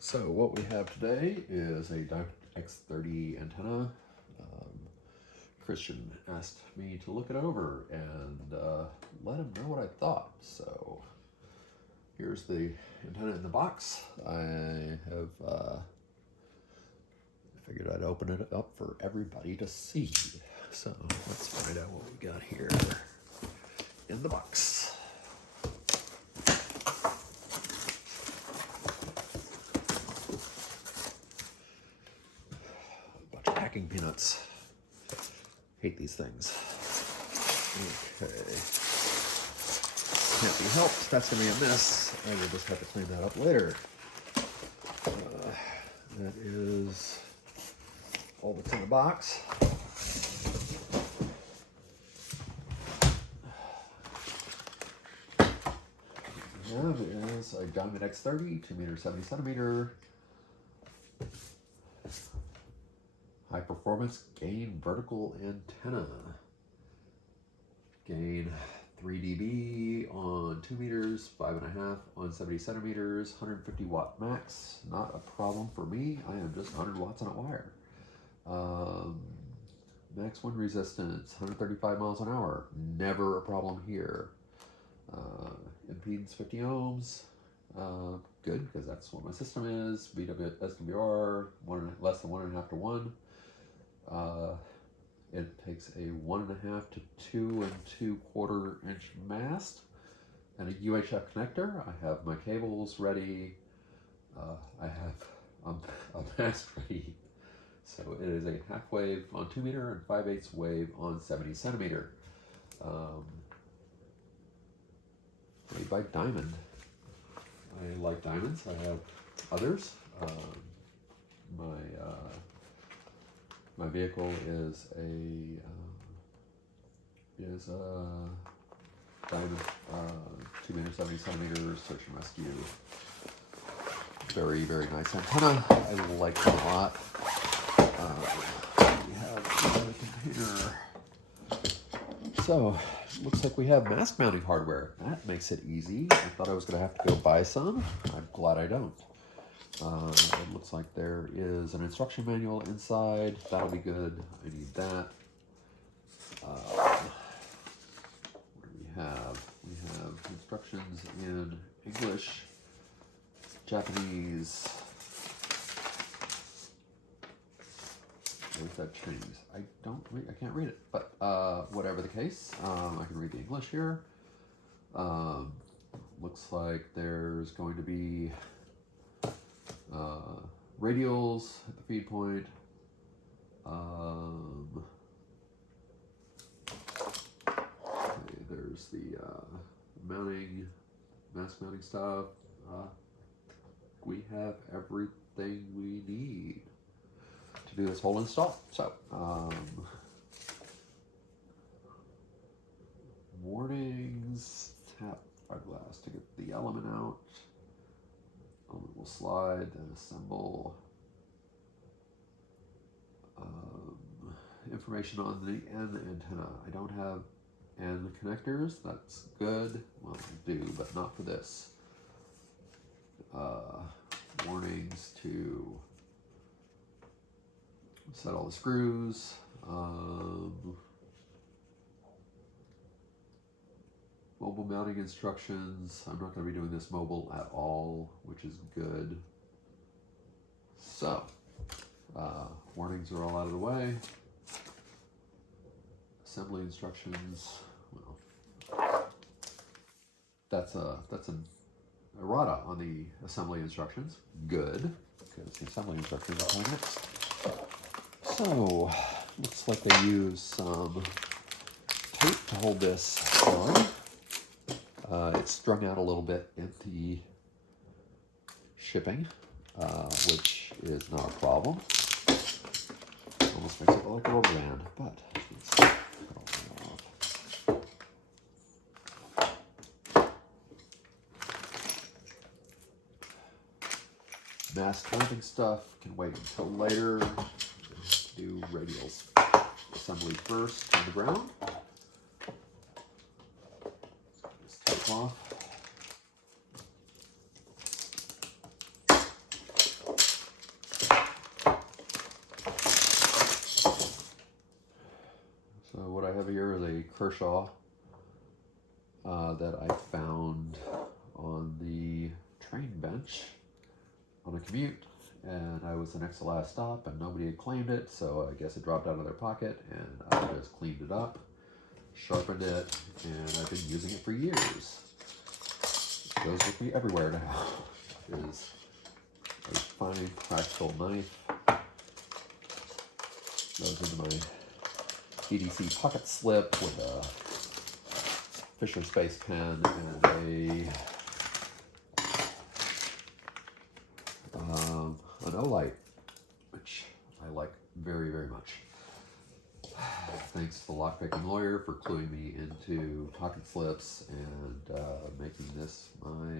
So what we have today is a Diamond X30 antenna. Christian asked me to look it over and let him know what I thought. So here's the antenna in the box. I have figured I'd open it up for everybody to see. So let's find out what we got here in the box. Packing peanuts. Hate these things. Okay. Can't be helped. That's going to be a mess. I will just have to clean that up later. That is all that's in the box. What we have is a Diamond X30, 2 meter, 70 centimeter. High performance gain vertical antenna. Gain 3 dB on 2 meters, 5.5 on 70 centimeters, 150 watt max. Not a problem for me. I am just 100 watts on a wire. Max wind resistance, 135 miles an hour. Never a problem here. Impedance 50 ohms. Good, because that's what my system is. SWR, less than 1.5 to 1. It takes a 1.5 to 2 2/4 inch mast and a UHF connector. I have my cables ready. I have a mast ready. So it is a half wave on 2 meter and 5/8 wave on 70 centimeter. Made by Diamond. I like diamonds. I have others. My vehicle is a Diamond 2 meter, 70 centimeter search and rescue. Very, very nice antenna. I like it a lot. We have another container. So, looks like we have mask mounting hardware. That makes it easy. I thought I was going to have to go buy some. I'm glad I don't. It looks like there is an instruction manual inside. That'll be good. I need that. What do we have? We have instructions in English, Japanese. Where's that Chinese? I can't read it. But whatever the case, I can read the English here. Looks like there's going to be radials at the feed point. Okay, there's the mask mounting stuff. We have everything we need to do this whole install. So, warnings, tap fiberglass to get the element out. Element will slide, then assemble. Information on the N antenna. I don't have N connectors. That's good. Well, I do, but not for this. Warnings to set all the screws. Mobile mounting instructions. I'm not going to be doing this mobile at all, which is good. So, warnings are all out of the way. Assembly instructions. Well, that's an errata on the assembly instructions. Good, because the assembly instructions are coming next. So, looks like they use some tape to hold this on. It's strung out a little bit in the shipping, which is not a problem. Almost makes it look like a rubber band, but let's cut all that off. Mask mounting stuff can wait until later. Do radials assembly first on the ground. Just take off. Kershaw that I found on the train bench on a commute, and I was the next to last stop and nobody had claimed it, so I guess it dropped out of their pocket, and I just cleaned it up, sharpened it, and I've been using it for years. It goes with me everywhere now. It is a fine, practical knife. Goes into my EDC pocket slip with a Fisher Space pen and an O-Light, which I like very, very much. Thanks to the lockpicking lawyer for cluing me into pocket slips and making this my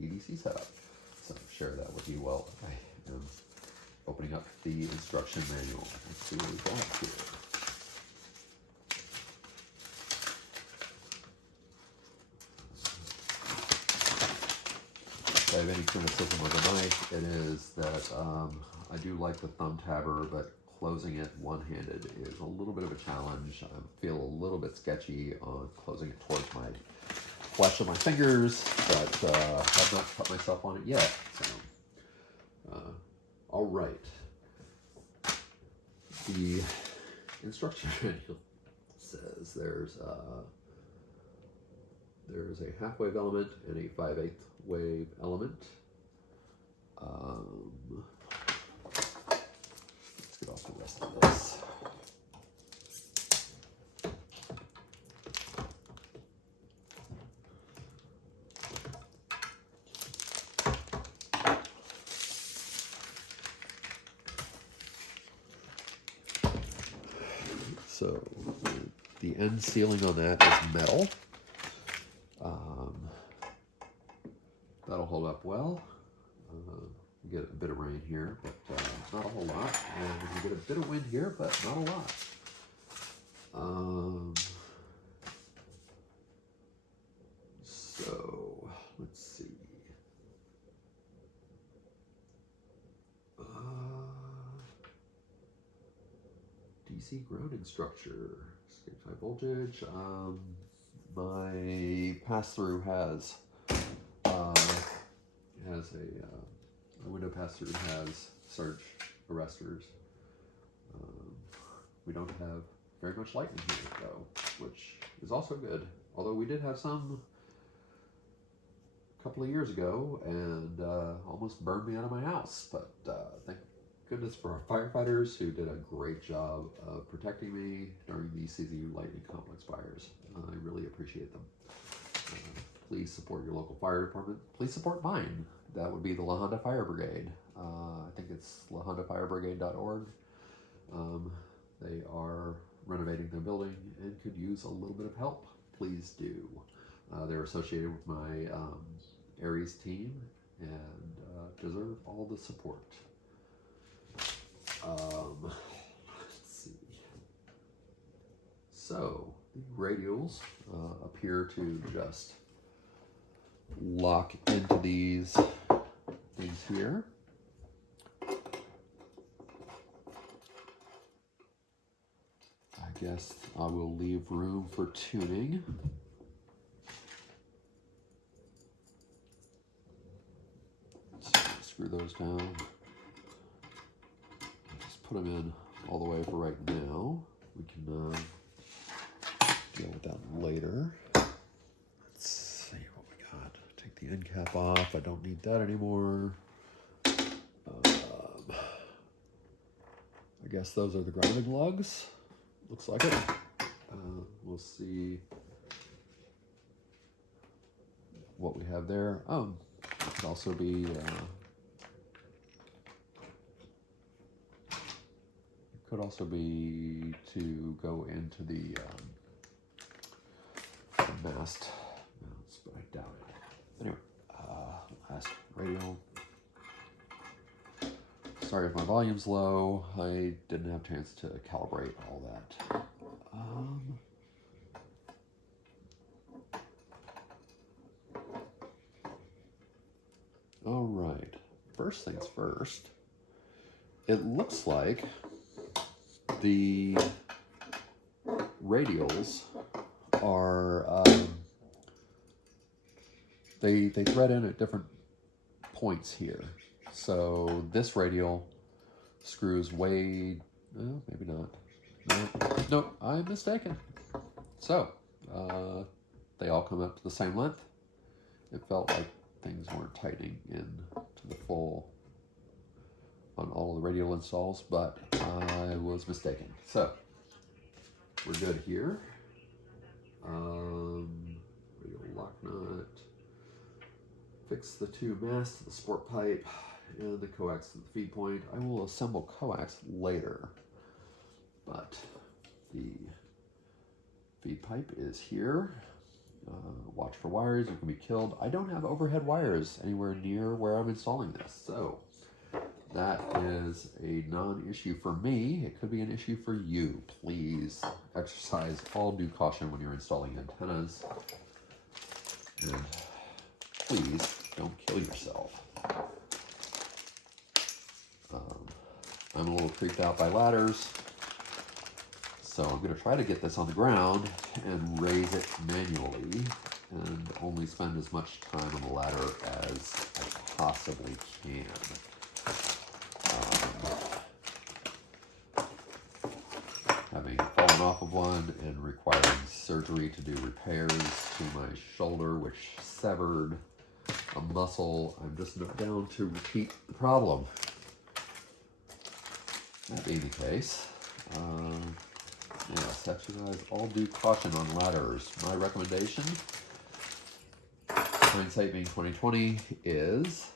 EDC setup. So share that with you while I am opening up the instruction manual. Let's see what we got here. If I have any criticism of the knife, it is that I do like the thumb tabber, but closing it one-handed is a little bit of a challenge. I feel a little bit sketchy on closing it towards my flesh of my fingers, but have not cut myself on it yet. So, all right. The instruction manual says there's a half-wave element and a 5/8 wave element. Let's get off the rest of this. So the end sealing on that is metal. That'll hold up well. You get a bit of rain here, but not a whole lot. And you get a bit of wind here, but not a lot. So let's see. DC grounding structure, stage high voltage. My pass-through has my window pass-through has surge arrestors. We don't have very much light in here though, which is also good. Although we did have some a couple of years ago and almost burned me out of my house, but thank goodness for our firefighters who did a great job of protecting me during these CZU Lightning Complex fires. I really appreciate them. Please support your local fire department. Please support mine. That would be the La Honda Fire Brigade. I think it's lahondafirebrigade.org. They are renovating their building and could use a little bit of help. Please do. They're associated with my Aries team and deserve all the support. Let's see. So the radials appear to just lock into these things here. I guess I will leave room for tuning. Let's screw those down. Just put them in all the way for right now. We can deal with that later. Let's see what we got. Take the end cap off. I don't need that anymore. I guess those are the grounding lugs. Looks like it. We'll see what we have there. It could also be to go into the mast mounts, but I doubt it. Anyway, last radial. Sorry if my volume's low. I didn't have a chance to calibrate all that. All right. First things first. It looks like the radials are, they thread in at different points here. So this radial screws way, well, maybe not. No, I'm mistaken. So, they all come up to the same length. It felt like things weren't tightening in to the full on all of the radial installs, but I was mistaken. So, we're good here. Radial lock nut. Fix the two masts to the sport pipe and the coax to the feed point. I will assemble coax later, but the feed pipe is here. Watch for wires, you can be killed. I don't have overhead wires anywhere near where I'm installing this, so that is a non-issue for me. It could be an issue for you. Please exercise all due caution when you're installing antennas, and please don't kill yourself. I'm a little creeped out by ladders, so I'm going to try to get this on the ground and raise it manually and only spend as much time on the ladder as I possibly can. Having fallen off of one and requiring surgery to do repairs to my shoulder, which severed a muscle, I'm just not down to repeat the problem. That being the case, yes, exercise all due caution on ladders. My recommendation, hindsight being 2020, is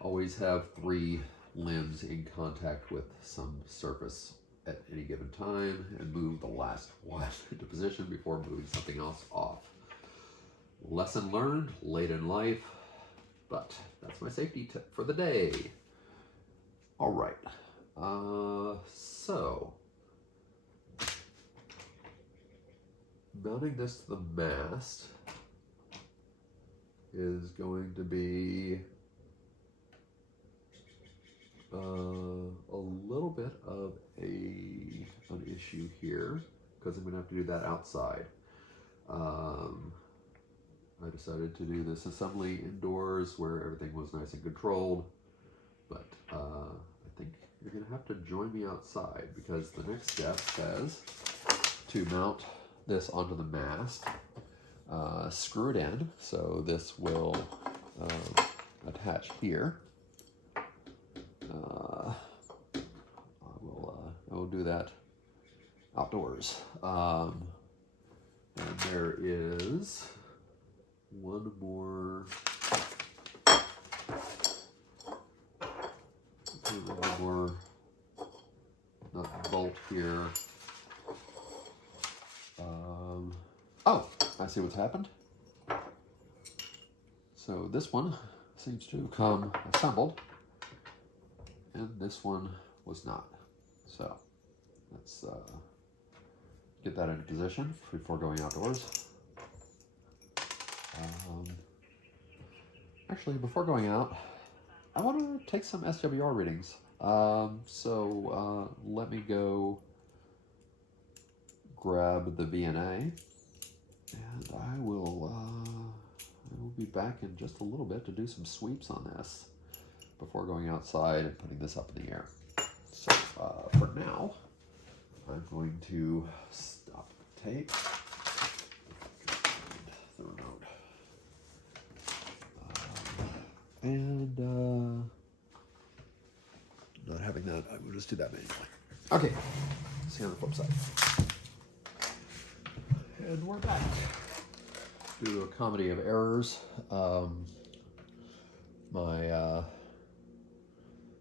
always have 3 limbs in contact with some surface at any given time and move the last one into position before moving something else off. Lesson learned late in life, but that's my safety tip for the day. All right, so mounting this to the mast is going to be a little bit of an issue here because I'm going to have to do that outside. I decided to do this assembly indoors where everything was nice and controlled, but I think you're going to have to join me outside because the next step says to mount this onto the mast, screw it in, so this will attach here. I will do that outdoors. And there is one more nut bolt here. Oh, I see what's happened. So this one seems to come assembled, and this one was not. So let's get that into position before going outdoors. Actually, before going out, I want to take some SWR readings. Let me go grab the VNA, and I will be back in just a little bit to do some sweeps on this before going outside and putting this up in the air. So for now, I'm going to stop the tape and the remote. Not having that, I will just do that manually. Okay, see you on the flip side. And we're back. Due to a comedy of errors, my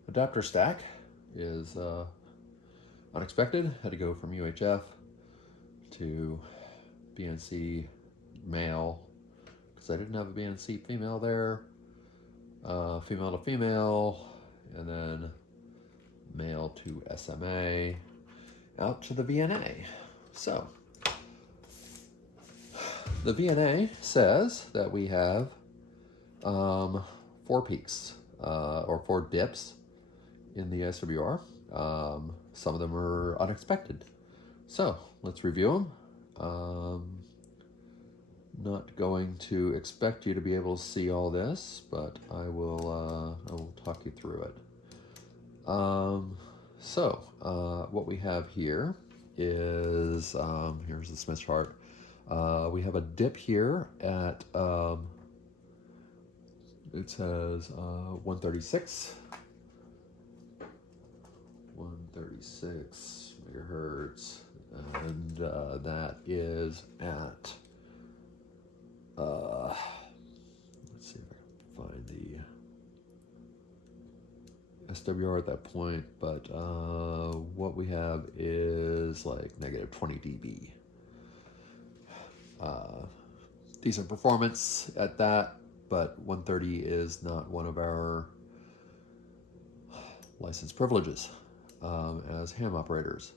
adapter stack is unexpected. Had to go from UHF to BNC male because I didn't have a BNC female there. Female to female, and then male to SMA, out to the VNA. So, the VNA says that we have 4 peaks, or 4 dips in the SWR. Some of them are unexpected. So, let's review them. Not going to expect you to be able to see all this, but I will talk you through it. What we have here is, here's the Smith chart. We have a dip here at, it says 136 megahertz, and that is at, let's see if I can find the SWR at that point, but what we have is like negative 20 dB. Decent performance at that, but 130 is not one of our license privileges as ham operators.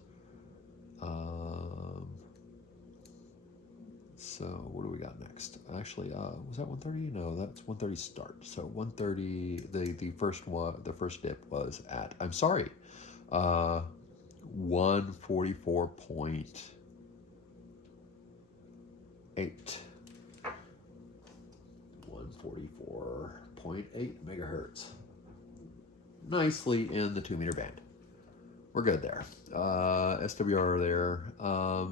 So what do we got next? Actually, was that 130? No, that's 130 start. So 130, the first one, the first dip was at, I'm sorry, 144.8. 144.8 megahertz. Nicely in the 2 meter band. We're good there. SWR there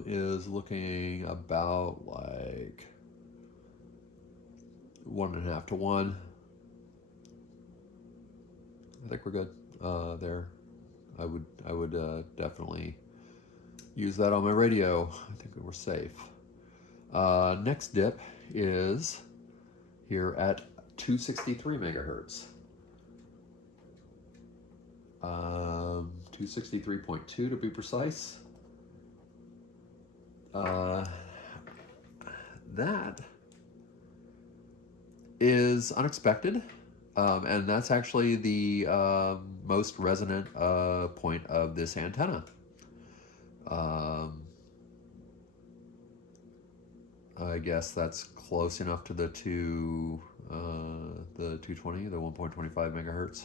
is looking about like 1.5 to 1. I think we're good there. I would definitely use that on my radio. I think we're safe. Next dip is here at 263 megahertz. 263.2 to be precise. That is unexpected, and that's actually the most resonant point of this antenna. I guess that's close enough to the 220, the 1.25 megahertz.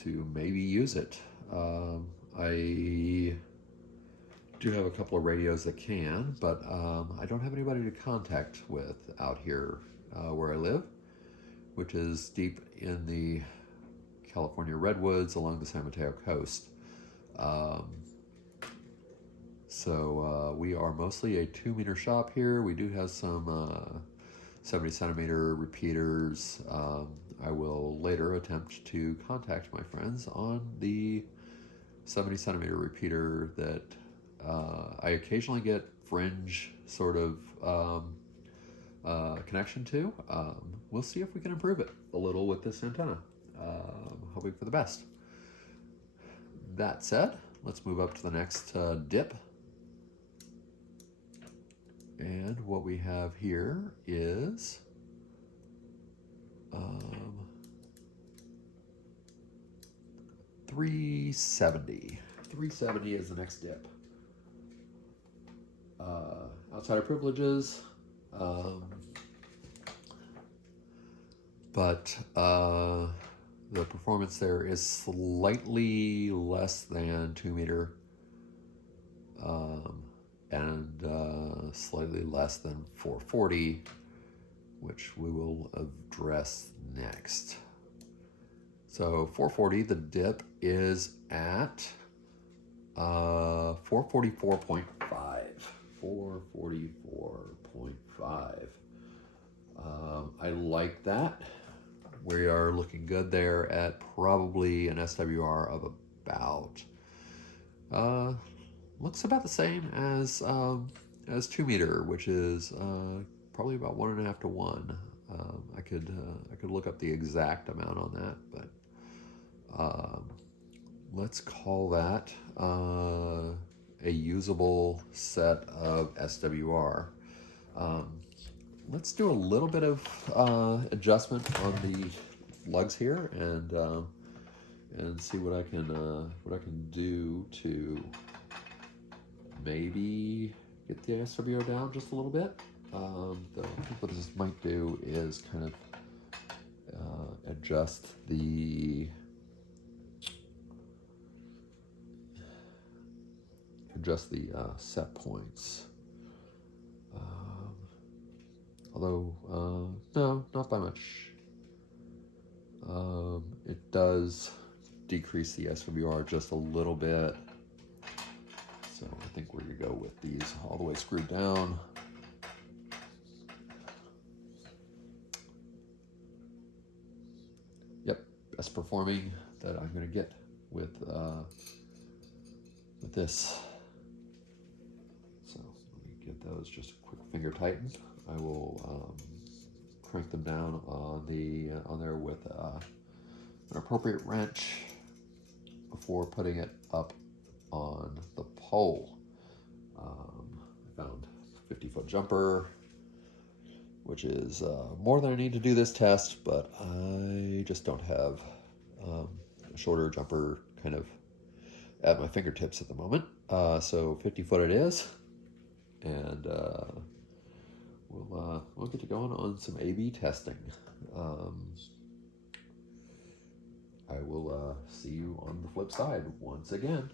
To maybe use it. I do have a couple of radios that can, but I don't have anybody to contact with out here where I live, which is deep in the California redwoods along the San Mateo coast. We are mostly a 2 meter shop here. We do have some 70 centimeter repeaters. I will later attempt to contact my friends on the 70 centimeter repeater that I occasionally get fringe sort of connection to. We'll see if we can improve it a little with this antenna. Hoping for the best. That said, let's move up to the next dip. And what we have here is 370. 370 is the next dip. Outside of privileges, but the performance there is slightly less than 2 meter, and slightly less than 440, which we will address next. So 440, the dip is at 444.5. 444.5. I like that. We are looking good there at probably an SWR of about looks about the same as 2 meter, which is probably about 1.5 to 1. I could look up the exact amount on that, but let's call that a usable set of SWR. Let's do a little bit of adjustment on the lugs here and see what I can do to maybe get the SWR down just a little bit. What this might do is kind of adjust just the set points. Although, no, not by much. It does decrease the SWR just a little bit. So I think we're going to go with these all the way screwed down. Yep, best performing that I'm going to get with this. So let me get those just a quick finger tightened. I will crank them down on there with an appropriate wrench before putting it up on the pole. I found a 50-foot jumper, which is more than I need to do this test, but I just don't have a shorter jumper kind of at my fingertips at the moment. So 50-foot it is, and we'll get to going on some A/B testing. I will see you on the flip side once again.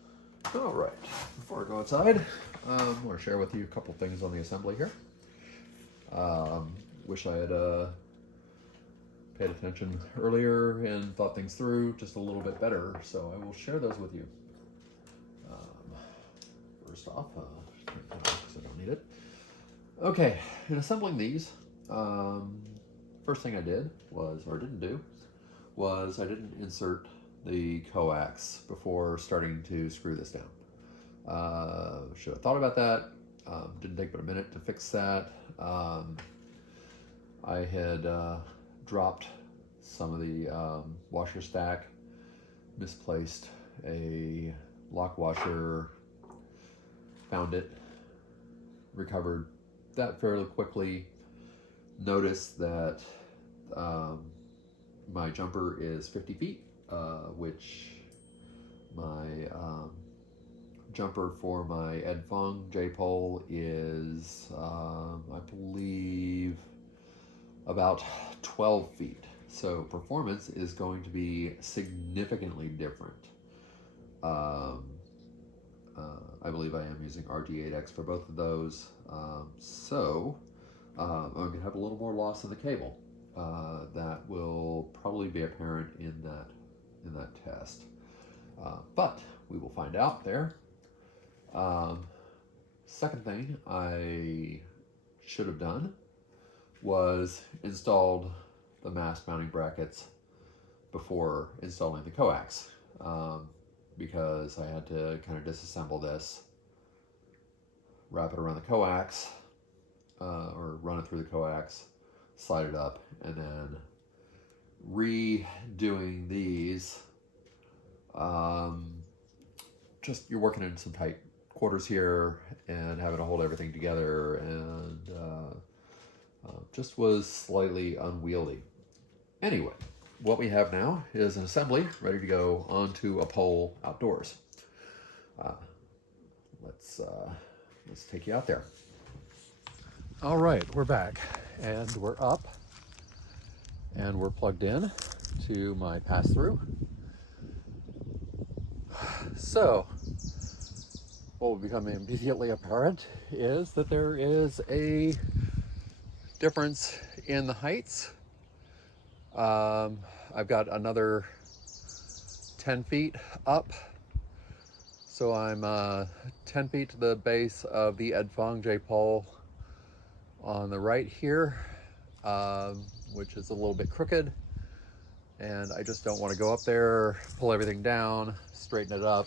All right, before I go outside, I want to share with you a couple things on the assembly here. Wish I had paid attention earlier and thought things through just a little bit better, so I will share those with you. First off, because I don't need it. Okay, in assembling these, first thing I did was, or didn't do, was I didn't insert the coax before starting to screw this down. Should have thought about that. Didn't take but a minute to fix that. I had dropped some of the washer stack, misplaced a lock washer, found it, recovered that fairly quickly, noticed that my jumper is 50 feet, which my jumper for my Ed Fong J-pole is, I believe, about 12 feet. So performance is going to be significantly different. I believe I am using RG8X for both of those. So I'm going to have a little more loss in the cable. That will probably be apparent in that test. But we will find out there. Second thing I should have done was installed the mast mounting brackets before installing the coax, because I had to kind of disassemble this, wrap it around the coax, or run it through the coax, slide it up, and then redoing these. Just you're working in some tight quarters here and having to hold everything together, and just was slightly unwieldy. Anyway, what we have now is an assembly ready to go onto a pole outdoors. Let's take you out there. All right, we're back and we're up and we're plugged in to my pass-through. So what will become immediately apparent is that there is a difference in the heights. I've got another 10 feet up. So I'm 10 feet to the base of the Ed Fong J pole on the right here, which is a little bit crooked. And I just don't want to go up there, pull everything down, straighten it up.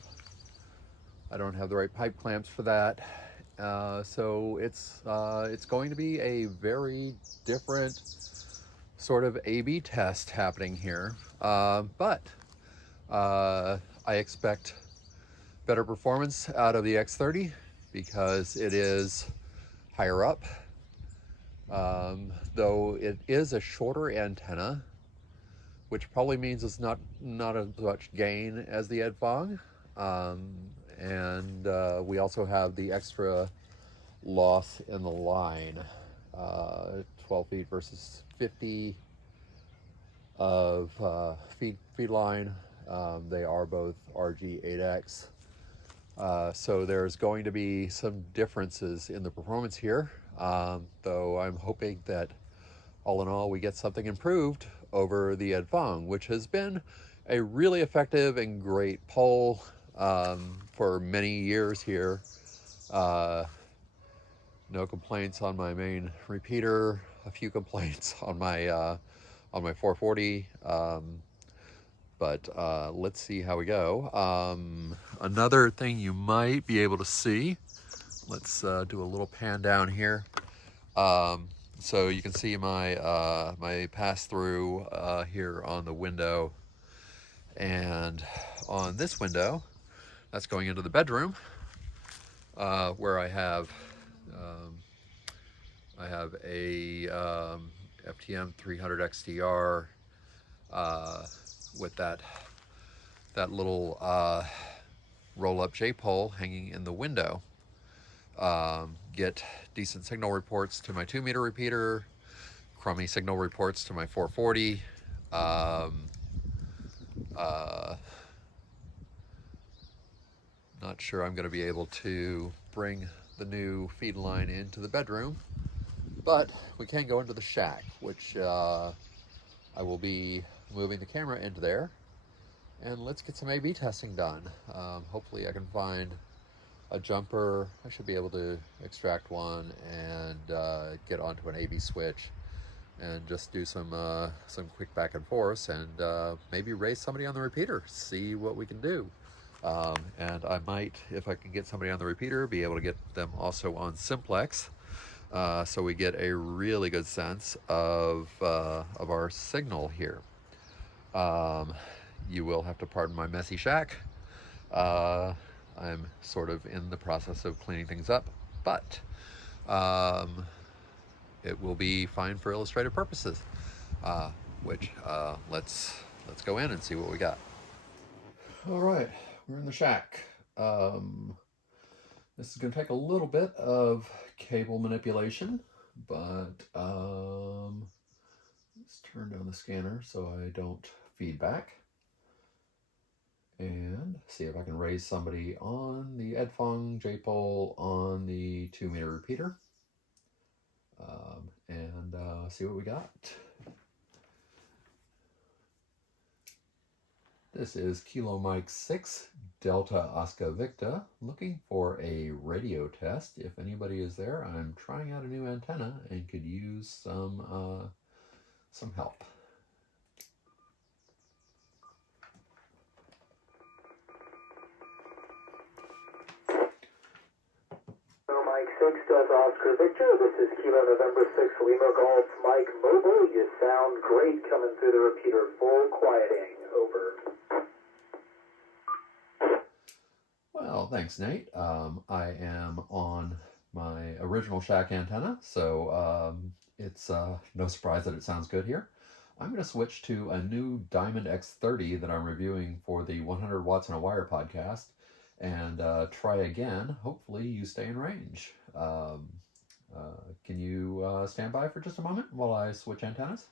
I don't have the right pipe clamps for that. So it's going to be a very different sort of A/B test happening here. But I expect better performance out of the X30 because it is higher up. Though it is a shorter antenna, which probably means it's not as much gain as the Ed Fong. And we also have the extra loss in the line, 12 feet versus 50 of feed line. They are both RG8X. So there's going to be some differences in the performance here, though I'm hoping that all in all we get something improved over the Edfong, which has been a really effective and great pole for many years here. No complaints on my main repeater, a few complaints on my 440. But let's see how we go. Another thing you might be able to see, let's do a little pan down here. So you can see my my pass-through here on the window, and on this window, that's going into the bedroom, where I have a FTM 300 XTR with that little roll-up J-pole hanging in the window. Get decent signal reports to my 2-meter repeater, crummy signal reports to my 440. Not sure I'm going to be able to bring the new feed line into the bedroom, but we can go into the shack, which I will be moving the camera into there, and let's get some A/B testing done. Hopefully I can find a jumper. I should be able to extract one and get onto an A/B switch and just do some quick back and forth, and maybe raise somebody on the repeater, see what we can do. And I might, if I can get somebody on the repeater, be able to get them also on Simplex, so we get a really good sense of our signal here. You will have to pardon my messy shack. I'm sort of in the process of cleaning things up, but it will be fine for illustrative purposes. Which let's go in and see what we got. All right, we're in the shack. This is going to take a little bit of cable manipulation, but let's turn down the scanner so I don't feedback, and see if I can raise somebody on the Edfong J-pole on the 2-meter repeater, and see what we got. This is Kilo Mike 6 Delta Oscar Victor, looking for a radio test. If anybody is there, I'm trying out a new antenna and could use some help. Mike 6 Delta Oscar Victor, this is Kilo November 6 Lima Golf Mike Mobile. You sound great coming through the repeater. Full quieting. Over. Well, thanks, Nate. I am on my original shack antenna, so it's no surprise that it sounds good here. I'm going to switch to a new Diamond X30 that I'm reviewing for the 100 Watts in a Wire podcast, and try again. Hopefully you stay in range. Can you stand by for just a moment while I switch antennas?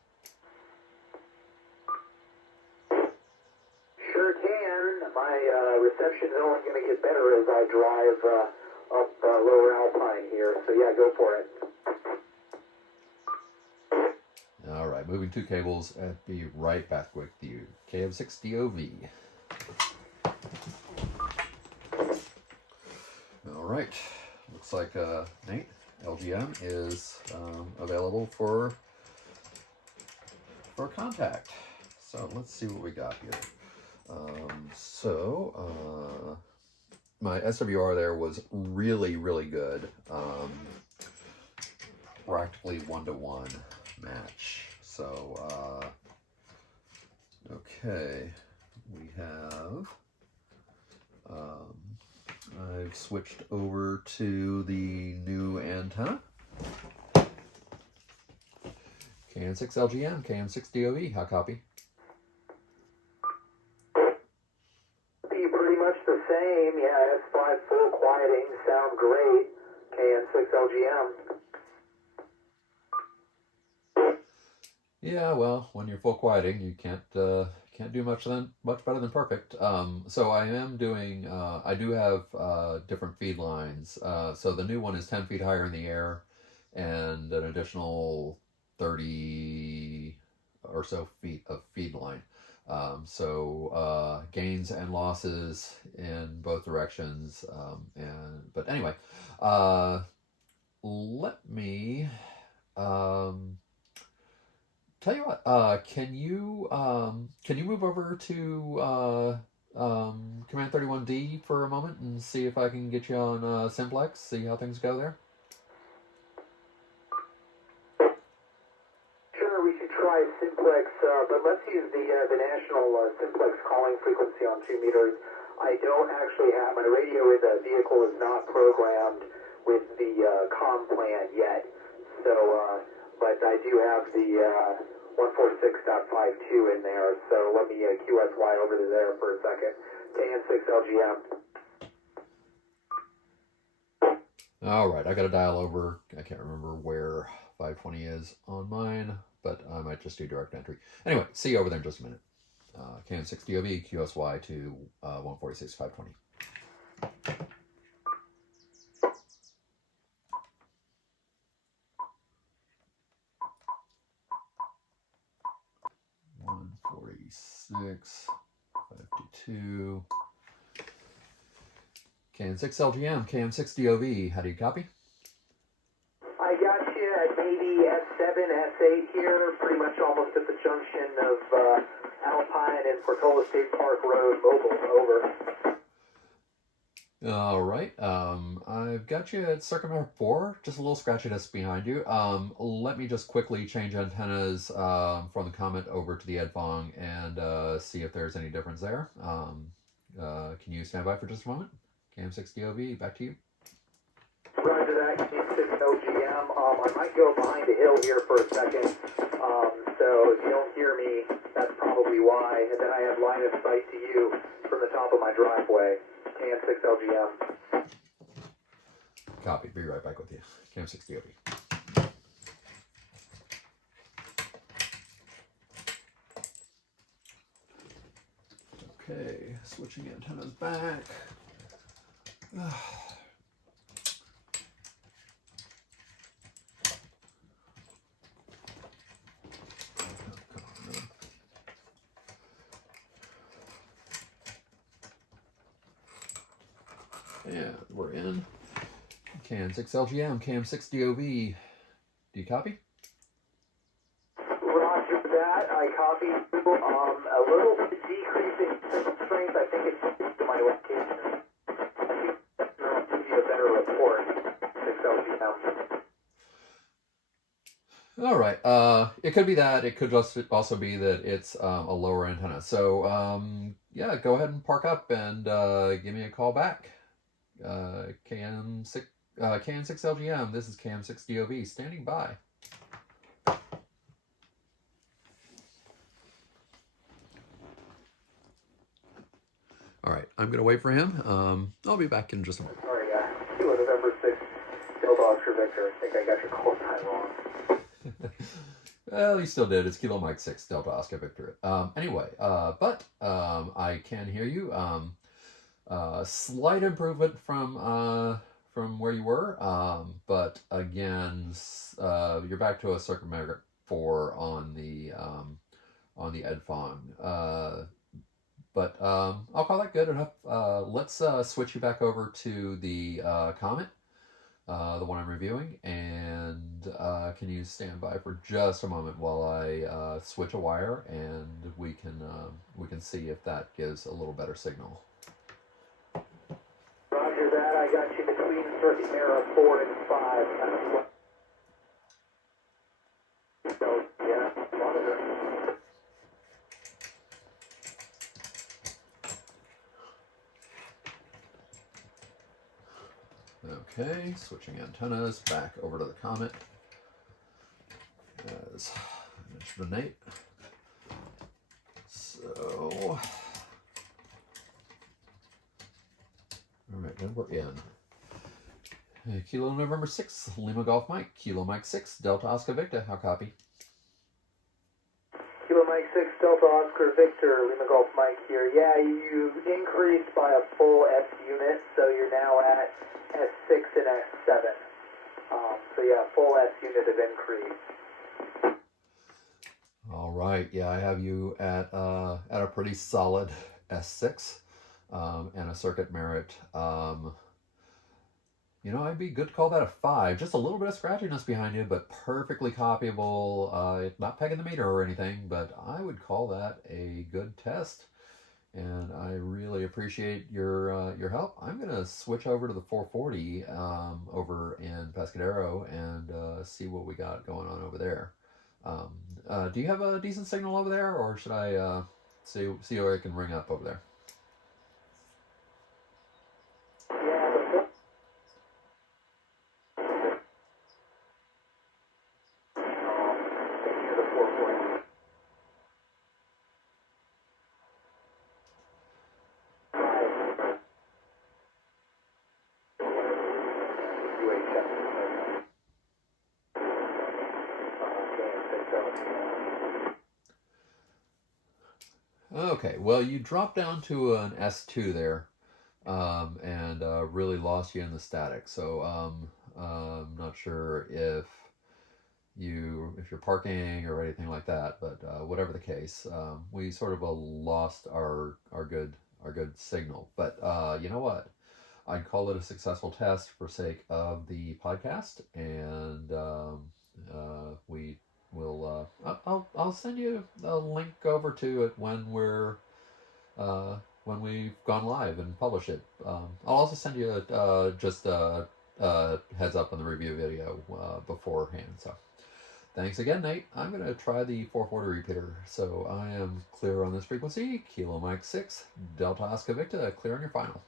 Sure can. My reception is only going to get better as I drive up Lower Alpine here. So yeah, go for it. All right, moving 2 cables. Be right back with you. KM6DOV. All right, looks like Nate, LGM is available for contact. So let's see what we got here. My SWR there was really, really good. Practically 1-to-1 match. So, okay, we have, I've switched over to the new antenna. KM6LGM, KM6DOV, how copy? Pretty much the same, yeah, S5 full quieting, sound great, KN6LGM. Yeah, well, when you're full quieting, you can't can't do much better than perfect. So I am doing. I do have different feed lines. So the new one is 10 feet higher in the air, and an additional 30 or so feet of feed line. So gains and losses in both directions. But anyway, let me. Tell you what, can you move over to Command 31D for a moment and see if I can get you on Simplex, see how things go there? Sure, we could try Simplex, but let's use the national Simplex calling frequency on 2 meters. I don't actually have, my radio in the vehicle is not programmed with the comm plan yet, so, but I do have the 146.52 in there, so let me QSY over to there for a second. KN6LGM. All right, I got to dial over. I can't remember where 520 is on mine, but I might just do direct entry. Anyway, see you over there in just a minute. KM6DOV, QSY to 146.520. $146.52. KN6LGM, KM6DOV. How do you copy? I got you at maybe S7, S8 here, pretty much almost at the junction of Alpine and Portola State Park Road, Mobile. Over. All right. I've got you at circuit number 4, just a little scratchiness behind you. Let me just quickly change antennas from the Comet over to the Edfong and see if there's any difference there. Can you stand by for just a moment? KM6DOV, back to you. Roger that, KN6LGM. I might go behind a hill here for a second, so if you don't hear me, that's probably why. And then I have line of sight to you from the top of my driveway. KN6LGM. Copy. Be right back with you. KM6DOV. Okay, switching antennas back. And we're in. KN6LGM, KM6DOV. Do you copy? Roger that. I copy. A little bit decreasing strength. I think it's to my location. I think that's going to give you a better report. 6LGM. All right. It could be that. It could just also be that it's a lower antenna. So yeah, go ahead and park up and give me a call back. KN6LGM. This is KM6DOV standing by. All right, I'm gonna wait for him. I'll be back in just a moment. Sorry, Kilo November 6, Delta Oscar Victor. I think I got your call time wrong. Well, you still did. It's Kilo Mike 6, Delta Oscar Victor. Anyway, but I can hear you. Slight improvement from where you were, but again, you're back to a circummetric 4 on the Edfong. But I'll call that good enough. Let's switch you back over to the Comet, the one I'm reviewing, and can you stand by for just a moment while I switch a wire, and we can see if that gives a little better signal. Roger that. I got you between circuit error 4 and 5. So, yeah, monitor. Okay, switching antennas back over to the Comet. As I mentioned to Nate. So, all right, then we're in. Kilo November 6, Lima Golf Mike, Kilo Mike 6, Delta Oscar Victor. How copy? Kilo Mike 6 Delta Oscar Victor, Lima Golf Mike here. Yeah, you increased by a full S unit, so you're now at S6 and S7. So yeah, full S unit of increase. All right, yeah, I have you at a pretty solid S6 and a circuit merit. You know, I'd be good to call that a 5. Just a little bit of scratchiness behind you, but perfectly copyable. Not pegging the meter or anything, but I would call that a good test. And I really appreciate your help. I'm gonna switch over to the 440 over in Pescadero and see what we got going on over there. Do you have a decent signal over there, or should I see what I can ring up over there? Okay, well, you dropped down to an S2 there, and really lost you in the static. So I'm not sure if you're parking or anything like that, but whatever the case, we sort of lost our good signal. But you know what? I'd call it a successful test for sake of the podcast, and we will. I'll send you a link over to it when we've gone live and publish it. I'll also send you just a heads up on the review video beforehand. So thanks again, Nate. I'm going to try the 440 repeater. So I am clear on this frequency. Kilo Mike 6, Delta Oscar Victor, clear on your final.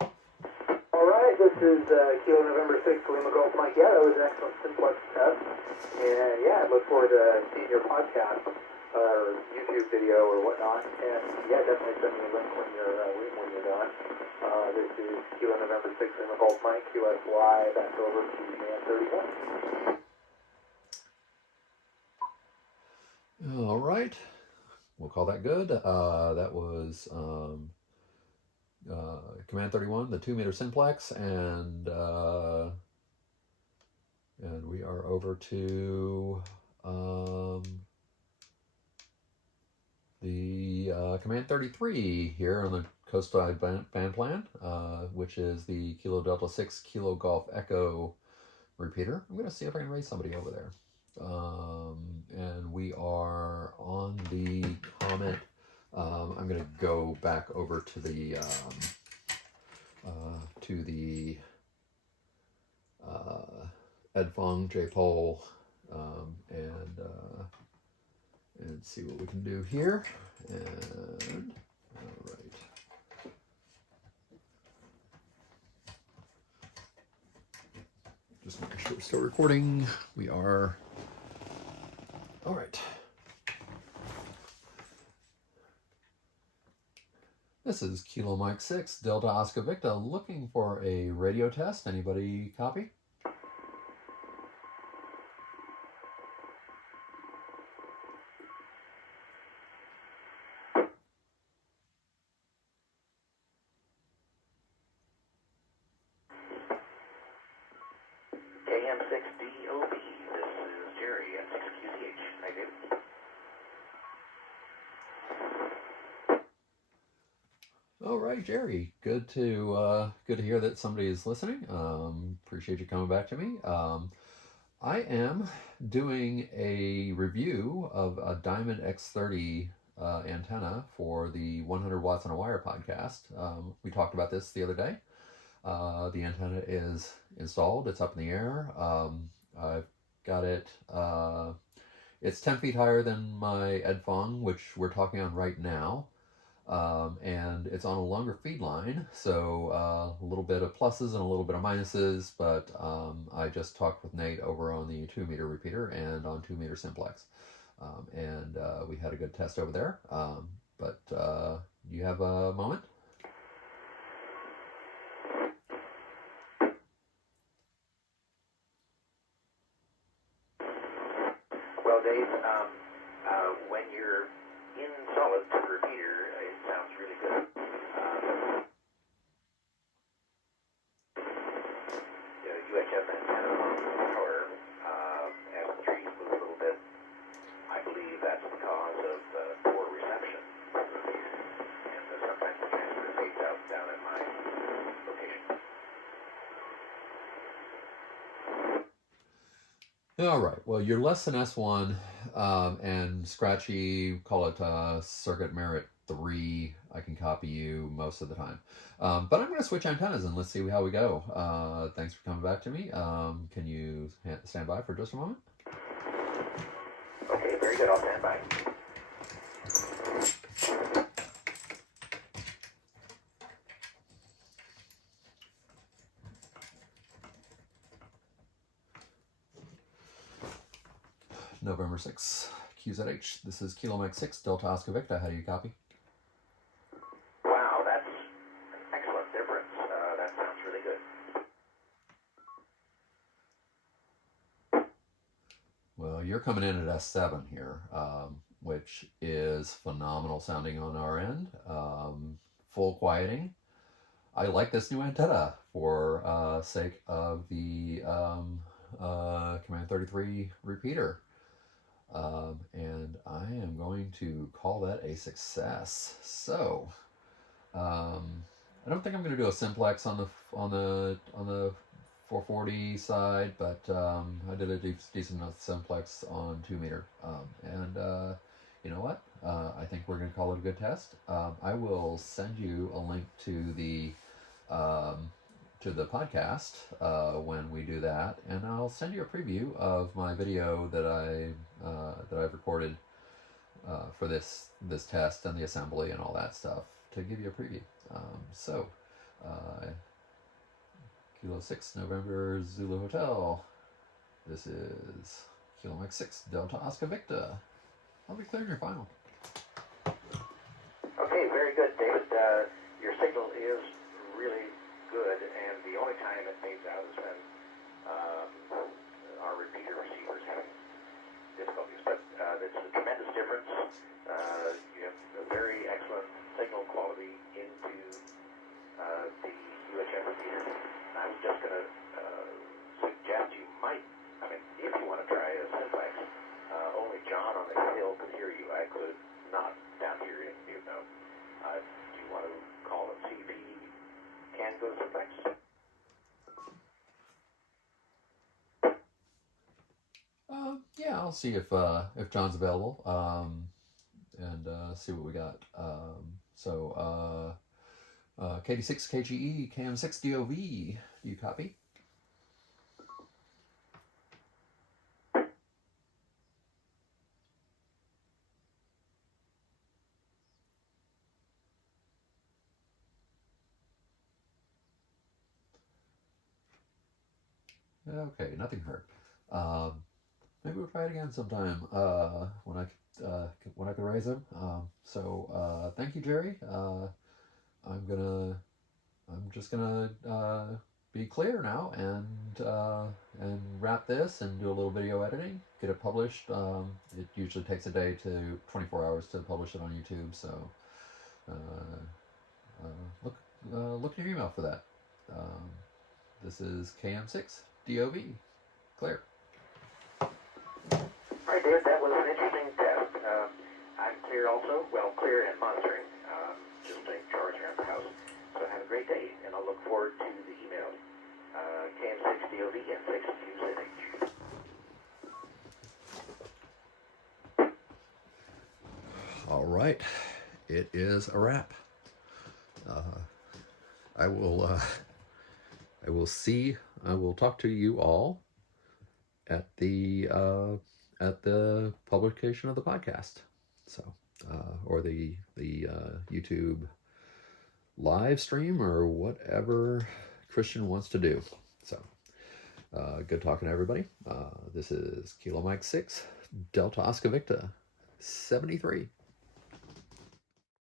All right, this is Kilo November 6, Lima Golf Mike. Yeah, that was an excellent Simplex test. And yeah, I look forward to seeing your podcast or YouTube video or whatnot. And yeah, definitely send me a link when you're done. This is Kilo November 6, Lima Golf Mike, QSY, back over to Man 31. All right, we'll call that good. That was Command 31, the 2-meter Simplex, and we are over to the Command 33 here on the Coastside band plan, which is the Kilo Delta 6 Kilo Golf Echo repeater. I'm going to see if I can raise somebody over there. And we are on the comment. I'm going to go back over to the Ed Fong, J Pole, and see what we can do here. And all right. Just making sure we're still recording. We are. All right. This is Kilo Mike 6, Delta Oscar Victor, looking for a radio test. Anybody copy? KM6DOB, this is Jerry at 6QTH. I do. All right, Jerry. Good to hear that somebody is listening. Appreciate you coming back to me. I am doing a review of a Diamond X30 antenna for the 100 Watts on a Wire podcast. We talked about this the other day. The antenna is installed. It's up in the air. I've got it. It's 10 feet higher than my Ed Fong, which we're talking on right now. And it's on a longer feed line, so a little bit of pluses and a little bit of minuses, but I just talked with Nate over on the 2-meter repeater and on 2-meter Simplex, and we had a good test over there. But you have a moment? Well, Dave, when you're All right. Well, you're less than S1, and scratchy. Call it Circuit Merit 3. I can copy you most of the time, but I'm going to switch antennas and let's see how we go. Thanks for coming back to me. Can you stand by for just a moment? Okay, very good. I'll stand by. November 6, QZH. This is Kilo Mike 6, Delta Oscar Victor. How do you copy? Wow, that's an excellent difference. That sounds really good. Well, you're coming in at S7 here, which is phenomenal sounding on our end. Full quieting. I like this new antenna for sake of the Command 33 repeater. And I am going to call that a success. So, I don't think I'm going to do a simplex on the 440 side, but I did a decent enough simplex on 2 meter. And you know what? I think we're going to call it a good test. I will send you a link to the podcast when we do that, and I'll send you a preview of my video that I've recorded for this test and the assembly and all that stuff to give you a preview. Kilo 6 November Zulu Hotel. This is Kilo Mike 6 Delta Oscar Victor. I'll be clearing your final. Okay, very good, David. Your signal is really good, and the only time it fades out is when our repeater receiver is having difficulties. But it's a tremendous difference. You have a very excellent signal quality into the UHF repeater. I was just going to suggest you might, if you want to try a simplex, only John on the hill could hear you. I could not down here in mute note. Do you want to call and see if he can go simplex? Yeah, I'll see if John's available, and see what we got. KD6 KGE KM6 DOV. Do you copy? Okay, nothing heard. Maybe we'll try it again sometime when I can raise him. Thank you, Jerry. I'm just gonna be clear now and wrap this and do a little video editing, get it published. It usually takes a day to 24 hours to publish it on YouTube. So look in your email for that. This is KM6 DOV. Clear. All right, David, that was an interesting test. I'm clear also. Well, clear and monitoring. Just in charge around the house. So have a great day, and I'll look forward to the email. KM6 DOV and 6 QZH. All right, it is a wrap. I will talk to you all at the publication of the podcast. So, or the YouTube live stream or whatever Christian wants to do. So, good talking to everybody. This is Kilo Mike 6 Delta Oscar Victor 73.